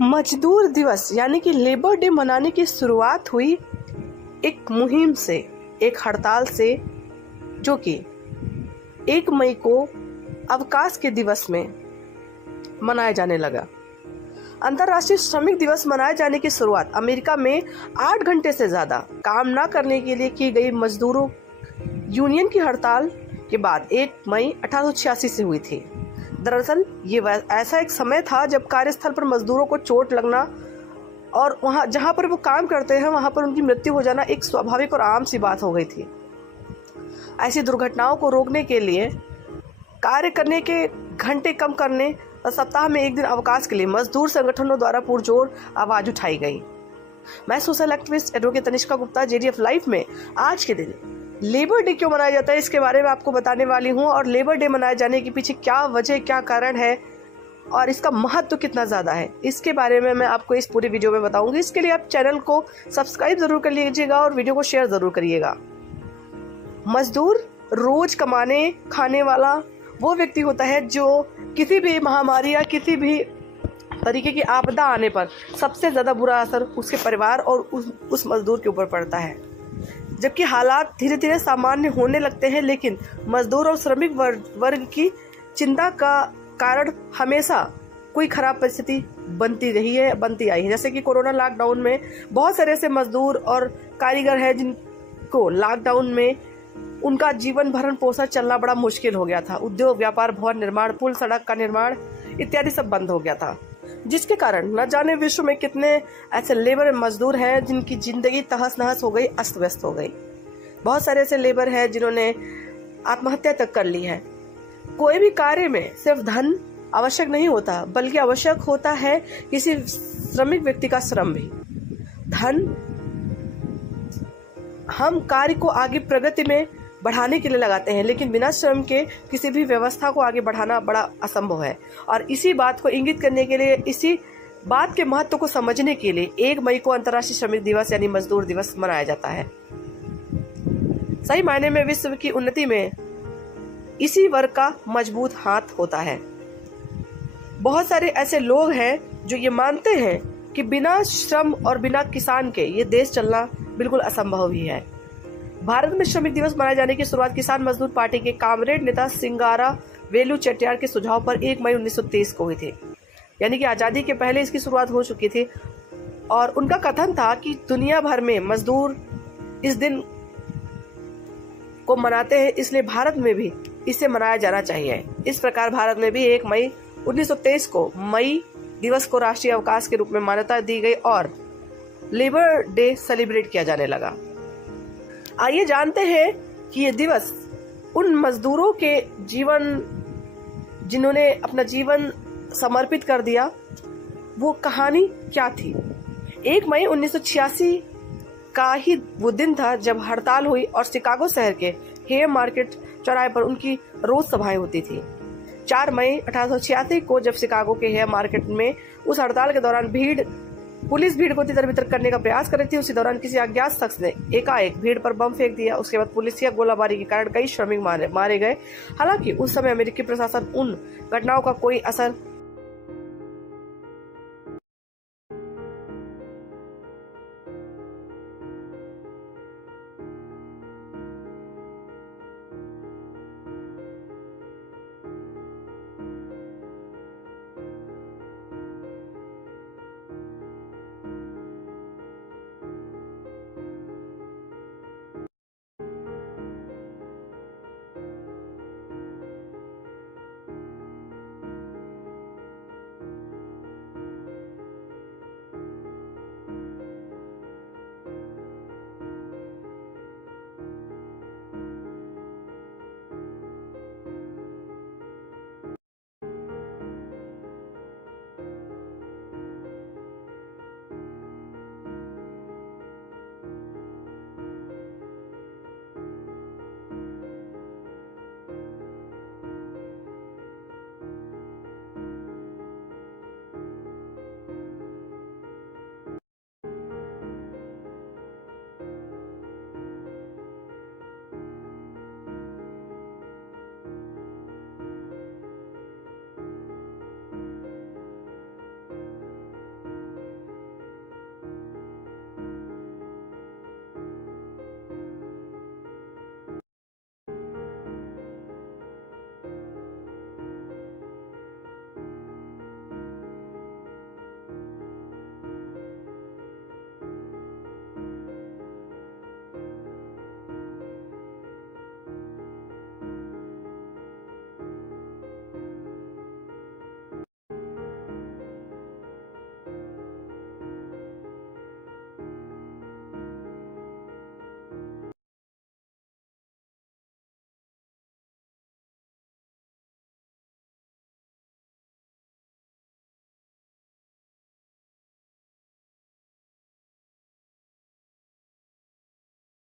मजदूर दिवस यानी कि लेबर डे मनाने की शुरुआत हुई एक मुहिम से, एक हड़ताल से, जो कि 1 मई को अवकाश के दिवस में मनाया जाने लगा। अंतर्राष्ट्रीय श्रमिक दिवस मनाए जाने की शुरुआत अमेरिका में 8 घंटे से ज्यादा काम न करने के लिए की गई मजदूरों यूनियन की हड़ताल के बाद 1 मई 1886 से हुई थी। दरअसल ये ऐसा एक समय था जब कार्यस्थल पर मजदूरों को चोट लगना और वहां जहां पर वो काम करते हैं वहां पर उनकी मृत्यु हो जाना एक स्वाभाविक और आम सी बात हो गई थी। ऐसी दुर्घटनाओं को रोकने के लिए कार्य करने के घंटे कम करने और सप्ताह में 1 दिन अवकाश के लिए मजदूर संगठनों द्वारा पुरजोर आवाज उठाई गई। मैं social activist advocate Tanishka Gupta JDF life में आज के दिन लेबर डे क्यों मनाया जाता है इसके बारे में आपको बताने वाली हूँ, और लेबर डे मनाए जाने के पीछे क्या वजह, क्या कारण है और इसका महत्व कितना ज्यादा है, इसके बारे में मैं आपको इस पूरे वीडियो में बताऊंगी। इसके लिए आप चैनल को सब्सक्राइब जरूर कर लीजिएगा और वीडियो को शेयर जरूर करिएगा। मजदूर रोज कमाने खाने वाला वो व्यक्ति होता है जो किसी भी महामारी या किसी भी तरीके की आपदा आने पर सबसे ज्यादा बुरा असर उसके परिवार और उस मजदूर के ऊपर पड़ता है। जबकि हालात धीरे धीरे सामान्य होने लगते हैं, लेकिन मजदूर और श्रमिक वर्ग की चिंता का कारण हमेशा कोई खराब परिस्थिति बनती आई है। जैसे कि कोरोना लॉकडाउन में बहुत सारे ऐसे मजदूर और कारीगर हैं जिनको लॉकडाउन में उनका जीवन भरण पोषण चलना बड़ा मुश्किल हो गया था। उद्योग, व्यापार, भवन निर्माण, पुल सड़क का निर्माण इत्यादि सब बंद हो गया था, जिसके कारण न जाने विश्व में कितने ऐसे लेबर मजदूर हैं जिनकी जिंदगी तहस नहस हो गई, अस्त व्यस्त हो गई। बहुत सारे ऐसे लेबर हैं जिन्होंने आत्महत्या तक कर ली है। कोई भी कार्य में सिर्फ धन आवश्यक नहीं होता, बल्कि आवश्यक होता है किसी श्रमिक व्यक्ति का श्रम भी। धन हम कार्य को आगे प्रगति में बढ़ाने के लिए लगाते हैं, लेकिन बिना श्रम के किसी भी व्यवस्था को आगे बढ़ाना बड़ा असंभव है। और इसी बात को इंगित करने के लिए, इसी बात के महत्व को समझने के लिए 1 मई को अंतर्राष्ट्रीय श्रमिक दिवस यानी मजदूर दिवस मनाया जाता है। सही मायने में विश्व की उन्नति में इसी वर्ग का मजबूत हाथ होता है। बहुत सारे ऐसे लोग हैं जो ये मानते हैं कि बिना श्रम और बिना किसान के ये देश चलना बिल्कुल असंभव ही है। भारत में श्रमिक दिवस मनाए जाने की शुरुआत किसान मजदूर पार्टी के कामरेड नेता सिंगारा वेलु चेट्टियार के सुझाव पर 1 मई 1923 को हुई थी। यानी कि आजादी के पहले इसकी शुरुआत हो चुकी थी, और उनका कथन था कि दुनिया भर में मजदूर इस दिन को मनाते हैं, इसलिए भारत में भी इसे मनाया जाना चाहिए। इस प्रकार भारत में भी 1 मई 1923 को मई दिवस को राष्ट्रीय अवकाश के रूप में मान्यता दी गई और लेबर डे सेलिब्रेट किया जाने लगा। आइए जानते हैं कि ये दिवस उन मजदूरों के जिन्होंने अपना जीवन समर्पित कर दिया, वो कहानी क्या थी। 1 मई 1986 का ही वो दिन था जब हड़ताल हुई और शिकागो शहर के हेयर मार्केट चौराहे पर उनकी रोज सभाएं होती थी। 4 मई 1886 को जब शिकागो के हेयर मार्केट में उस हड़ताल के दौरान पुलिस भीड़ को तितर-बितर करने का प्रयास कर रही थी, उसी दौरान किसी अज्ञात शख्स ने एकाएक भीड़ पर बम फेंक दिया। उसके बाद पुलिस या गोलाबारी के कारण कई श्रमिक मारे गए। हालांकि उस समय अमेरिकी प्रशासन उन घटनाओं का कोई असर